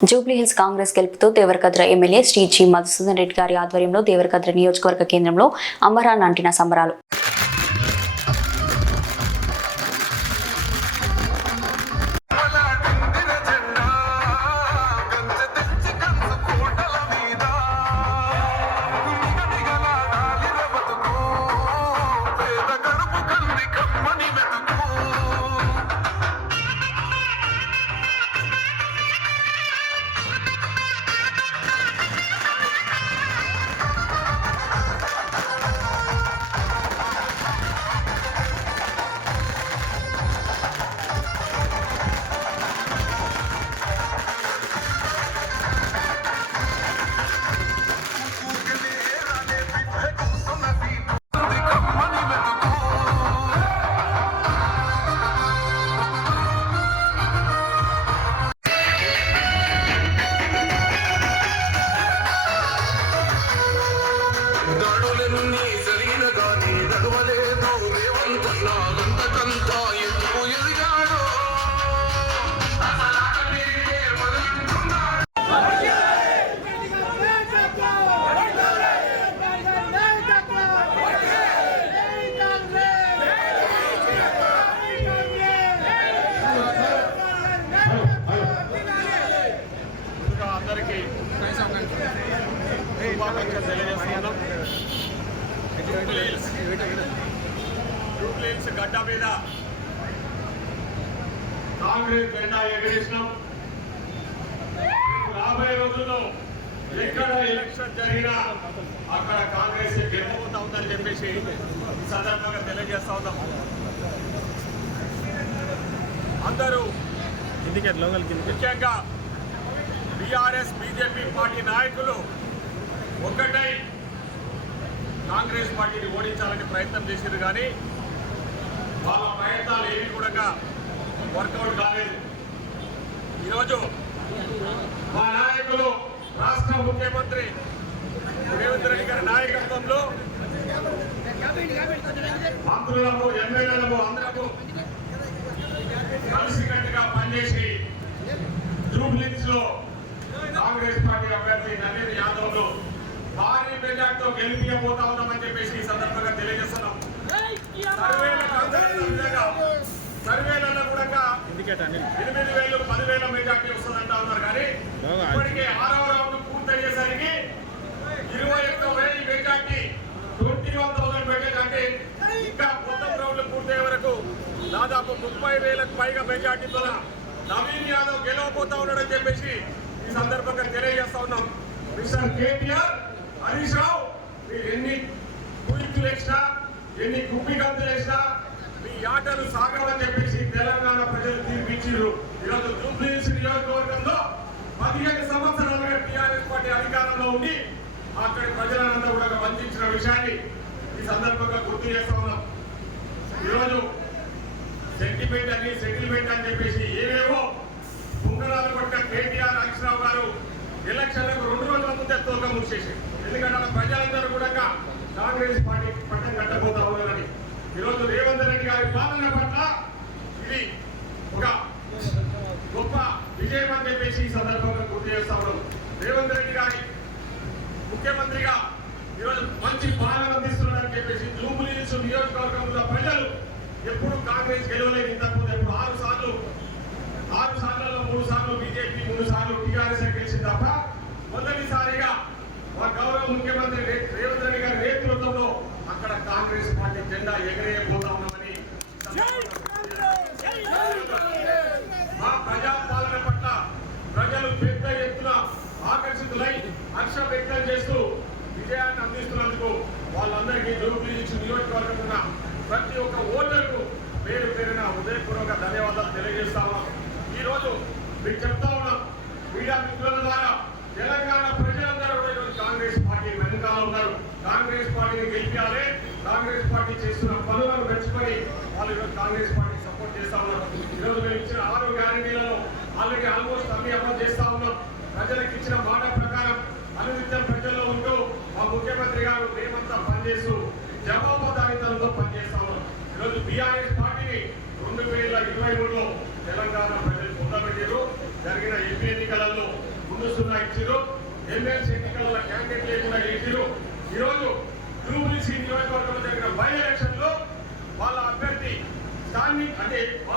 జూబ్లీహిల్స్ కాంగ్రెస్ గెలుపుతో Devarakadra MLA Shri G Madhusudan Reddy గారి ఆధ్వర్యంలో దేవరకద్ర నియోజకవర్గ కేంద్రంలో అంబరాన్ అంటిన సంబరాలు. శుభాకాంక్షలు తెలియజేస్తున్నాను గడ్డ మీద కాంగ్రెస్ జెండా ఎగరేసినాం రాబోయే రోజుల్లో ఎక్కడ ఎలక్షన్ జరిగినా అక్కడ కాంగ్రెస్ గెలవబోతా ఉందని చెప్పేసి సందర్భంగా తెలియజేస్తా ఉన్నాం అందరూ ముఖ్యంగా బీఆర్ఎస్ బీజేపీ పార్టీ నాయకులు ఒక్కటై కాంగ్రెస్ పార్టీని ఓడించాలని ప్రయత్నం చేశారు కానీ వాళ్ళ ప్రయత్నాలు ఏవి కూడా వర్కౌట్ కాలేదు. ఈరోజు మా నాయకులు రాష్ట్ర ముఖ్యమంత్రి రేవంత్ రెడ్డి గారి నాయకత్వంలో మంత్రులకు ఎమ్మెల్యేలకు అందరకు కలిసికట్టుగా పనిచేసి జూబ్లీస్లో కాంగ్రెస్ పార్టీ అభ్యర్థి నవీన్ గెలిపించబోతా ఉన్నామని చెప్పేసి ఈ సందర్భంగా తెలియజేస్తున్నాం. సర్వేలలో కూడా ఎనిమిది వేలు పదివేల మెజార్టీ వస్తుందంటా ఉన్నారు కానీ ఇప్పటికే ఆరవ రౌండ్ పూర్తయ్యేసరికి ఇరవై ఒక్క వేల majority twenty one thousand majority అంటే ఇంకా మొత్తం రౌండ్లు పూర్తయ్యే వరకు దాదాపు ముప్పై వేలకు పైగా మెజార్టీతో నవీన్ యాదవ్ గెలవబోతా ఉన్నాడని చెప్పేసి ఈ సందర్భంగా తెలియజేస్తా ఉన్నాం. మిస్టర్ కేటీఆర్ హరీష్ రావు మీరు ఎన్ని కుయిత్తులు వేసినా ఎన్ని కుప్పి గంతులు వేసినా మీ ఆటలు సాగవని చెప్పేసి తెలంగాణ ప్రజలు తీర్పిచ్చిర్రు ఈరోజు జూబ్లీహిల్స్ నియోజకవర్గంలో పదిహేను సంవత్సరాలుగా టీఆర్ఎస్ పార్టీ అధికారంలో ఉండి అక్కడి ప్రజలంతా కూడా వంచిన విషయాన్ని ఈ సందర్భంగా గుర్తు చేస్తా ఉన్నాం. ఈరోజు సెంటిమెంట్ అని సెటిల్మెంట్ అని చెప్పేసి ఏవేవో కూడా తోక ఎందుకంటే ప్రజలందరూ కూడా కాంగ్రెస్ పార్టీ పట్టం కట్టబోతా ఉన్నారని. ఈరోజు రేవంత్ రెడ్డి గారి పాలన పట్ల ఇది ఒక గొప్ప విజయం అని చెప్పేసి ఈ సందర్భంగా గుర్తు చేస్తా ఉన్నాం. రేవంత్ రెడ్డి గారి ముఖ్యమంత్రిగా ఈరోజు మంచి పాలన అందిస్తున్నారని చెప్పేసి జూబులీస్ నియోజకవర్గంలో ప్రజలు ఎప్పుడు కాంగ్రెస్ గెలవలేదు. ఇంతకుముందు ఎప్పుడు ఆరు సార్లు ఆరు సార్లలో మూడు సార్లు బీజేపీ మూడు సార్లు టీఆర్ఎస్ గెలిచింది తప్ప మొదటిసారి మా గౌరవ ముఖ్యమంత్రి రే- రేవంత్ రెడ్డి గారి నేతృత్వంలో అక్కడ కాంగ్రెస్ పార్టీ జెండా ఎగరేయబోతా ఉన్నామని మా ప్రజాపాలన పట్ల ప్రజలు పెద్ద ఎత్తున ఆకర్షితులై హర్ష వ్యక్తం చేస్తూ విజయాన్ని అందిస్తున్నందుకు వాళ్ళందరికీ జూబ్లీహిల్స్ నియోజకవర్గం ఉన్న ప్రతి ఒక్క ఓటర్కు పేరు పేరున హృదయపూర్వక ధన్యవాదాలు తెలియజేస్తా ఉన్నాం. ఈ రోజు మీకు చెప్తా ఉన్నాం మీడియా మిత్రుల ద్వారా తెలంగాణ ప్రజలందరూ కూడా ఈరోజు కాంగ్రెస్ పార్టీ వెనుకాల ఉన్నారు. కాంగ్రెస్ పార్టీని గెలిపించాలి కాంగ్రెస్ పార్టీ చేస్తున్న పనులను మెచ్చుకొని వాళ్ళు ఈరోజు కాంగ్రెస్ పార్టీ సపోర్ట్ చేస్తా ఉన్నారు. ఈరోజు మేము ఇచ్చిన ఆరు గ్యారంటీలను ఆల్రెడీ ఆల్మోస్ట్ అన్ని అమలు చేస్తా ఉన్నాం. ప్రజలకు ఇచ్చిన మాట ప్రకారం అనునిత్యం ప్రజల్లో ఉంటూ మా ముఖ్యమంత్రి గారు మేమంతా పనిచేస్తూ జవాబుదారీతనంతో పనిచేస్తా ఉన్నాం. ఈరోజు బీఆర్ఎస్ పార్టీని రెండు వేల ఇరవై మూడులో తెలంగాణ ప్రజలు పొందబెట్టారు. జరిగిన ఎంపీ ఎన్నికలలో ముందు సున్నా ఇచ్చారు ఎమ్మెల్సీ ఎన్నికలలో క్యాండిడేట్ లేకుండా చేసిరు ఈరోజు it.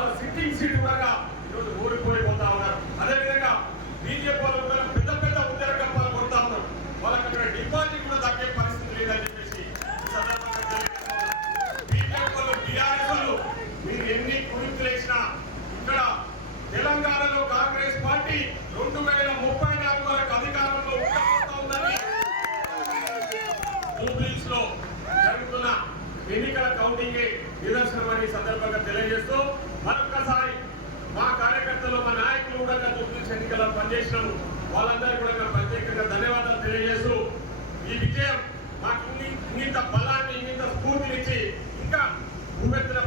Número